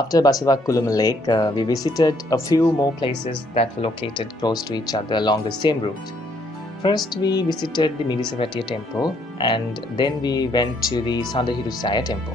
After Basavakkulama Lake, we visited a few more places that were located close to each other along the same route. First, we visited the Milisavatiya temple and then we went to the Sandahirusaya temple.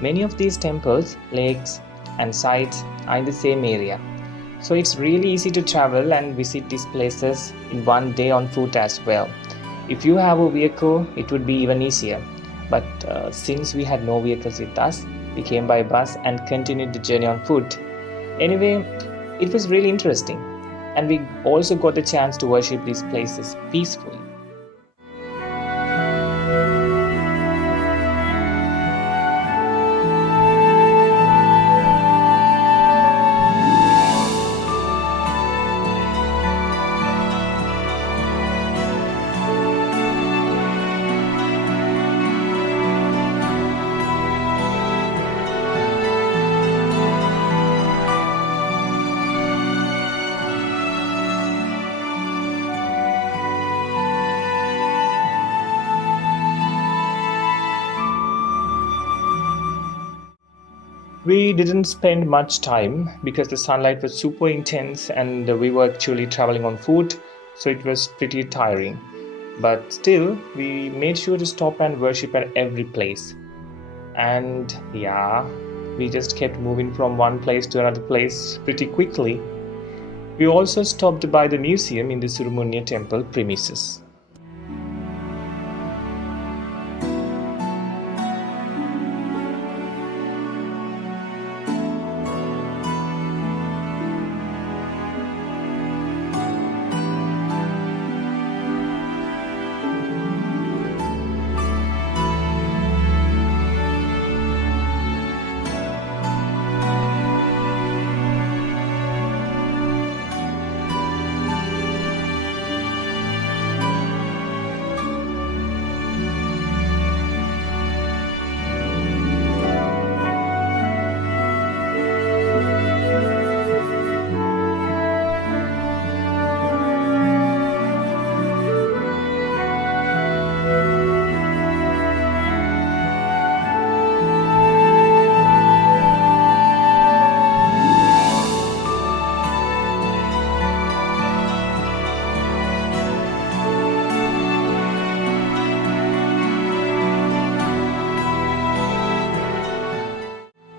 Many of these temples, lakes, and sites are in the same area. So it's really easy to travel and visit these places in one day on foot as well. If you have a vehicle, it would be even easier. But since we had no vehicles with us, we came by bus and continued the journey on foot. Anyway, it was really interesting. And we also got the chance to worship these places peacefully. We didn't spend much time because the sunlight was super intense and we were actually traveling on foot, so it was pretty tiring. But still, we made sure to stop and worship at every place. And yeah, we just kept moving from one place to another place pretty quickly. We also stopped by the museum in the Surumunya temple premises.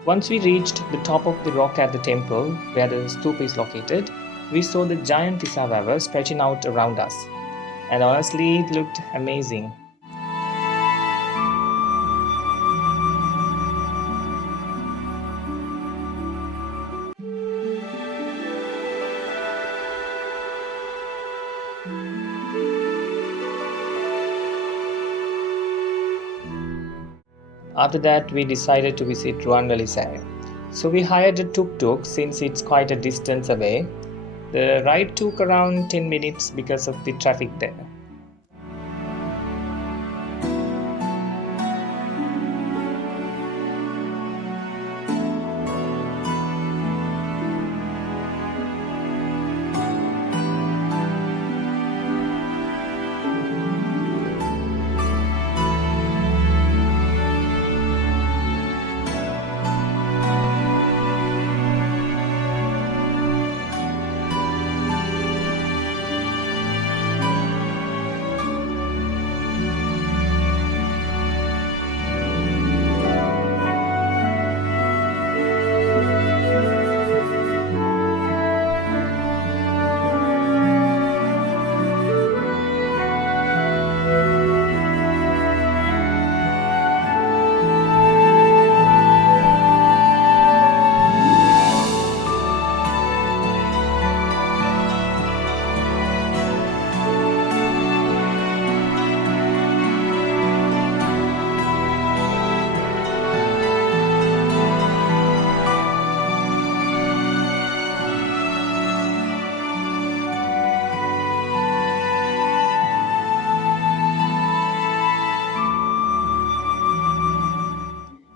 Once we reached the top of the rock at the temple, where the stupa is located, we saw the giant Tisavava stretching out around us. And honestly, it looked amazing. After that, we decided to visit Ruanvelisai. So we hired a tuk-tuk since it's quite a distance away. The ride took around 10 minutes because of the traffic there.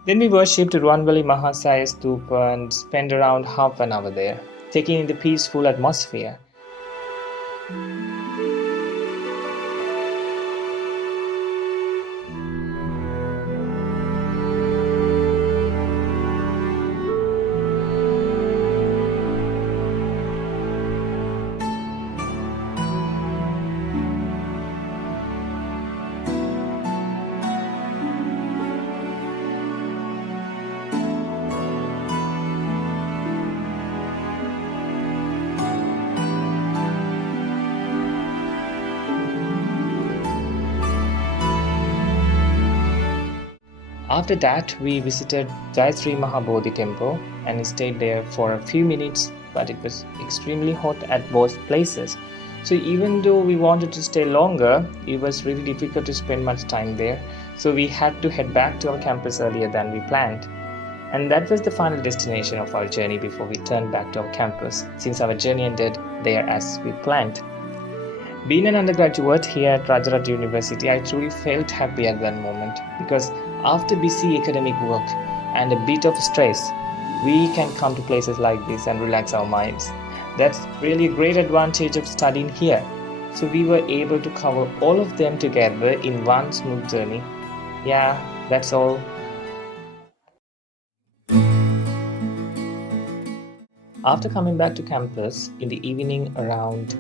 Then we worshipped Ruanvali Mahasaya Stupa and spent around half an hour there, taking in the peaceful atmosphere. After that, we visited Jayasri Mahabodhi temple and stayed there for a few minutes, but it was extremely hot at both places. So even though we wanted to stay longer, it was really difficult to spend much time there. So we had to head back to our campus earlier than we planned. And that was the final destination of our journey before we turned back to our campus, since our journey ended there as we planned. Being an undergraduate here at Rajarat University, I truly felt happy at that moment, because after busy academic work and a bit of stress, we can come to places like this and relax our minds. That's really a great advantage of studying here. So we were able to cover all of them together in one smooth journey. Yeah, that's all. After coming back to campus in the evening around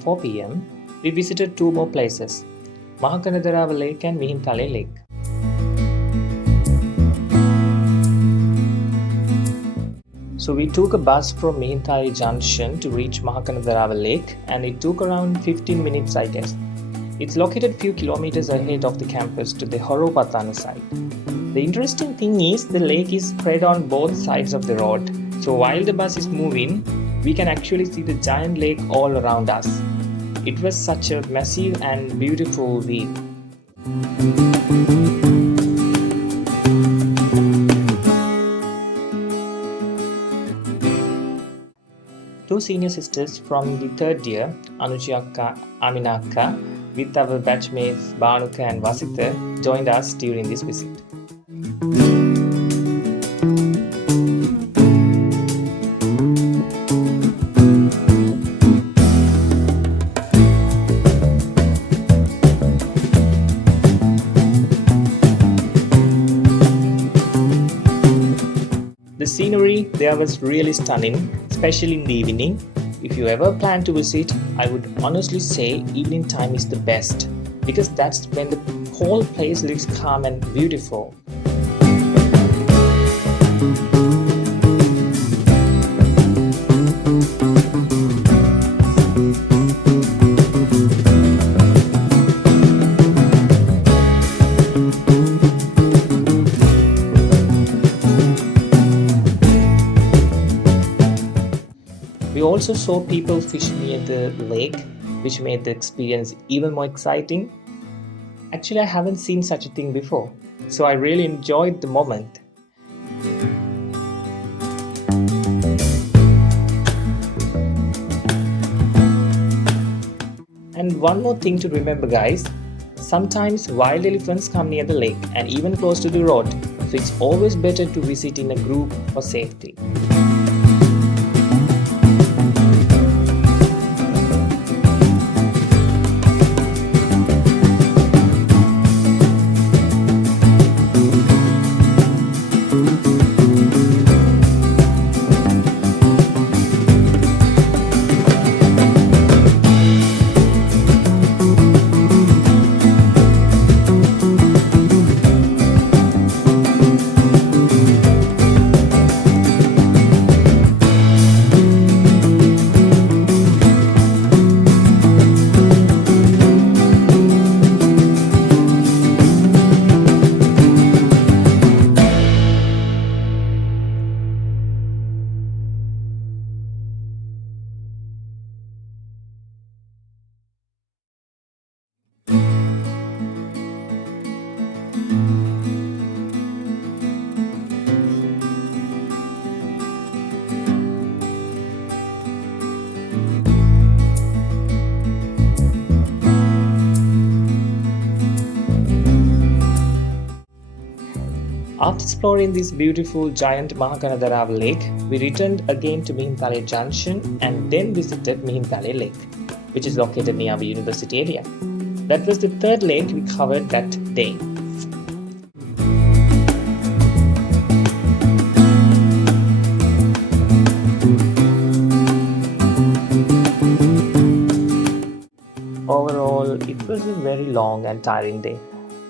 4 p.m., we visited two more places, Anuradhapura Lake and Mihintale Lake. So we took a bus from Mihintale Junction to reach Anuradhapura Lake, and it took around 15 minutes, I guess. It's located a few kilometers ahead of the campus to the Horopatana side. The interesting thing is the lake is spread on both sides of the road. So while the bus is moving, we can actually see the giant lake all around us. It was such a massive and beautiful view. Two senior sisters from the third year, Anuji Akka, Amina Akka, with our batchmates Banuka and Vasita, joined us during this visit. The scenery there was really stunning, especially in the evening. If you ever plan to visit, I would honestly say evening time is the best, because that's when the whole place looks calm and beautiful. We also saw people fishing near the lake, which made the experience even more exciting. Actually, I haven't seen such a thing before, so I really enjoyed the moment. And one more thing to remember, guys, sometimes wild elephants come near the lake and even close to the road, so it's always better to visit in a group for safety. After exploring this beautiful giant Anuradhapura Lake, we returned again to Mihintale Junction and then visited Mihintale Lake, which is located near our university area. That was the third lake we covered that day. Overall, it was a very long and tiring day.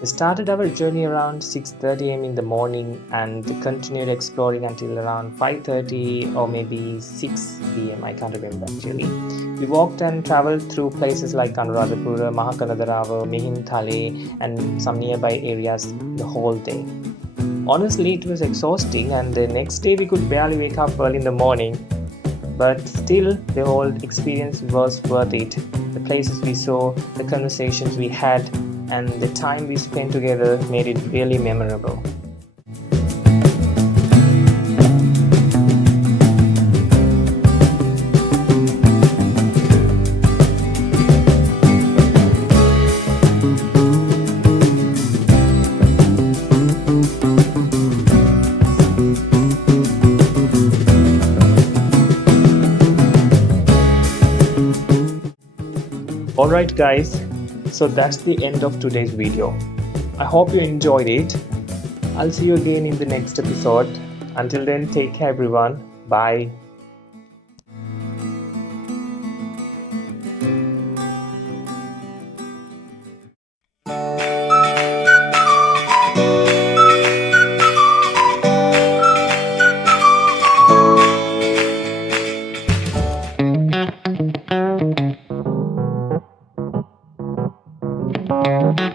We started our journey around 6:30 am in the morning and continued exploring until around 5:30 or maybe 6 pm. I can't remember actually. We walked and traveled through places like Anuradhapura, Mihintale, and some nearby areas the whole day. Honestly, it was exhausting, and the next day we could barely wake up early in the morning. But still, the whole experience was worth it. The places we saw, the conversations we had, and the time we spent together made it really memorable. Alright guys, so that's the end of today's video. I hope you enjoyed it. I'll see you again in the next episode. Until then, take care everyone. Bye. Thank you.